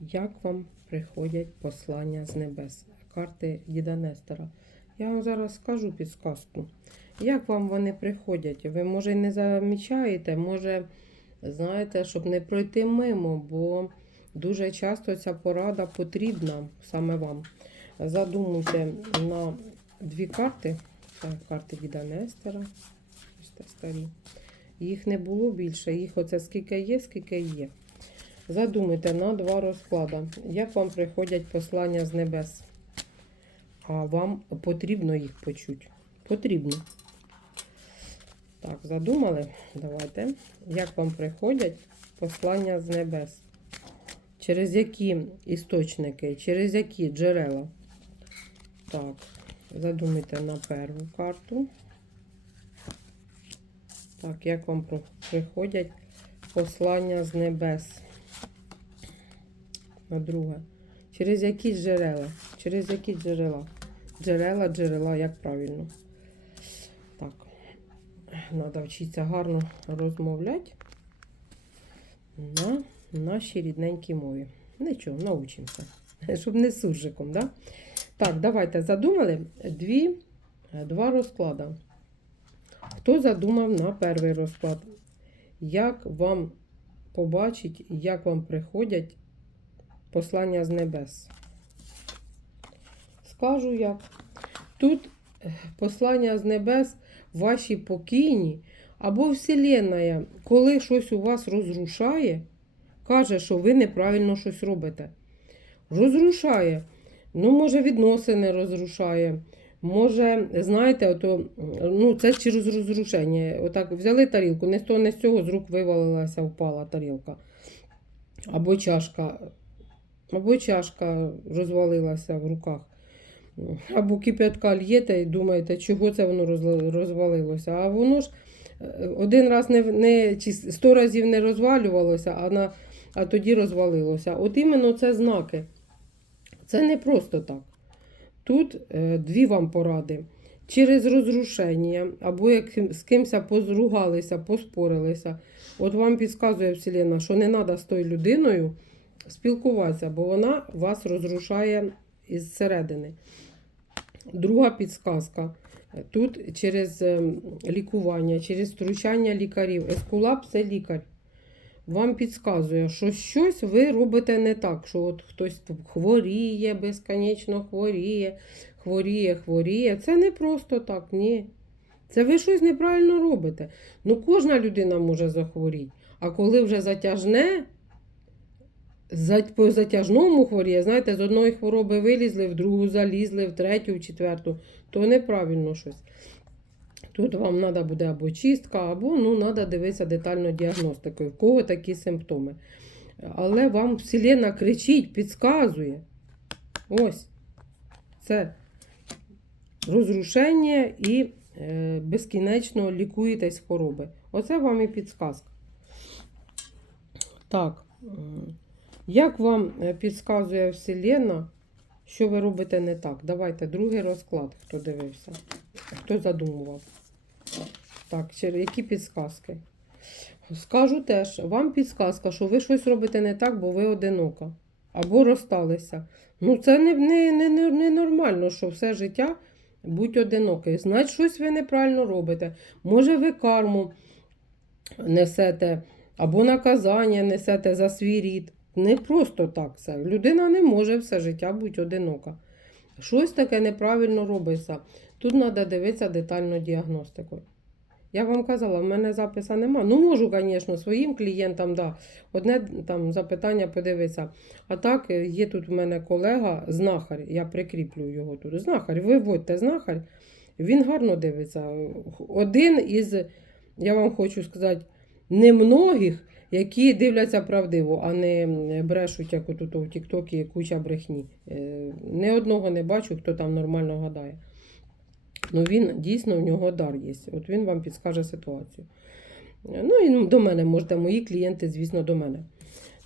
Як вам приходять послання з небес? Карти Діда Нестора. Я вам зараз скажу підсказку. Як вам вони приходять? Ви, може, не замічаєте, може, знаєте, щоб не пройти мимо, бо дуже часто ця порада потрібна саме вам. Задумуйте на дві карти. Це карти Діда Нестора. Їх не було більше, їх оце скільки є, скільки є. Задумайте на два розклади. Як вам приходять послання з небес? А вам потрібно їх почути. Потрібно. Так, задумали? Давайте. Як вам приходять послання з небес? Через які істочники, через які джерела? Так, задумайте на першу карту. Так, як вам приходять послання з небес? На друге. Через які джерела? Через які джерела? Джерела, джерела, як правильно? Так. Треба вчитися гарно розмовляти на нашій рідненькій мові. Нічого, научимося. Щоб не суржиком, да? Так, давайте задумали дві, два розклади. Хто задумав на перший розклад? Як вам побачить, як вам приходять послання з небес? Скажу як. Тут е, послання з небес ваші покійні або Вселенная, коли щось у вас розрушає, каже, що ви неправильно щось робите. Розрушає. Ну, може, відносини розрушає. Може, знаєте, ото, ну, це через розрушення. Отак взяли тарілку, не з того, не з цього з рук вивалилася, впала тарілка. Або чашка, або чашка розвалилася в руках. Або кип'ятка л'єте і думаєте, чого це воно розвалилося. А воно ж е, один раз не, не чи сто разів не розвалювалося, а, на, а тоді розвалилося. От іменно це знаки. Це не просто так. Тут е, дві вам поради. Через розрушення, або як з кимось позругалися, поспорилися. От вам підказує Вселена, що не треба з тою людиною спілкуватися, бо вона вас розрушає із середини. Друга підсказка. Тут через ем, лікування, через втручання лікарів. Ескулап це лікар. Вам підказує, що щось ви робите не так, що от хтось хворіє, безконечно хворіє, хворіє, хворіє. Це не просто так, ні. Це ви щось неправильно робите. Ну, кожна людина може захворіти. А коли вже затяжне, за- по затяжному хворіє, знаєте, з одної хвороби вилізли, в другу залізли, в третю, в четверту, то неправильно щось. Тут вам треба буде або чистка, або ну, треба дивитися детально діагностикою, в кого такі симптоми. Але вам Вселена кричить, підказує. Ось. Це розрушення і е, безкінечно лікуєтесь хвороби. Оце вам і підсказка. Так. Як вам е, підказує Вселена, що ви робите не так? Давайте другий розклад, хто дивився, хто задумував. Так, які підсказки? Скажу теж, вам підсказка, що ви щось робите не так, бо ви одинока. Або розсталися. Ну, це не, не, не, не, нормально, що все життя будь одинокою. Значить, щось ви неправильно робите. Може, ви карму несете, або наказання несете за свій рід. Не просто так це. Людина не може все життя бути одинока. Щось таке неправильно робиться. Тут треба дивитися детально діагностику. Я вам казала, в мене запису нема. Ну, можу, звісно, своїм клієнтам, да. Одне там запитання подивитися. А так, е, є тут в мене колега, знахар, я прикріплю його тут. Знахар, виводьте знахар, він гарно дивиться. Один із, я вам хочу сказати, немногих, які дивляться правдиво, а не брешуть, як отут у Тіктокі куча брехні. Е, Ні одного не бачу, хто там нормально гадає. Ну, він дійсно в нього дар є. От він вам підскаже ситуацію. Ну і ну, до мене можете, мої клієнти, звісно, до мене.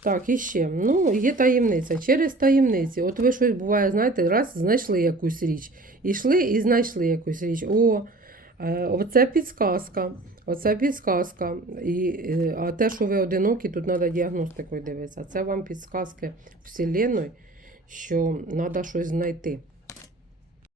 Так, і ще. Ну, є таємниця. Через таємниці. От ви щось буває, знаєте, раз знайшли якусь річ. Ішли і знайшли якусь річ. О, е, оце підсказка. Оце підсказка. І, е, а те, що ви одинокі, тут треба діагностикою дивитися. Це вам підсказки Вселеної, що треба щось знайти.